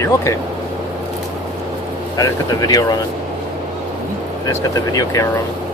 You're okay. I just got the video running. I just got the video camera running.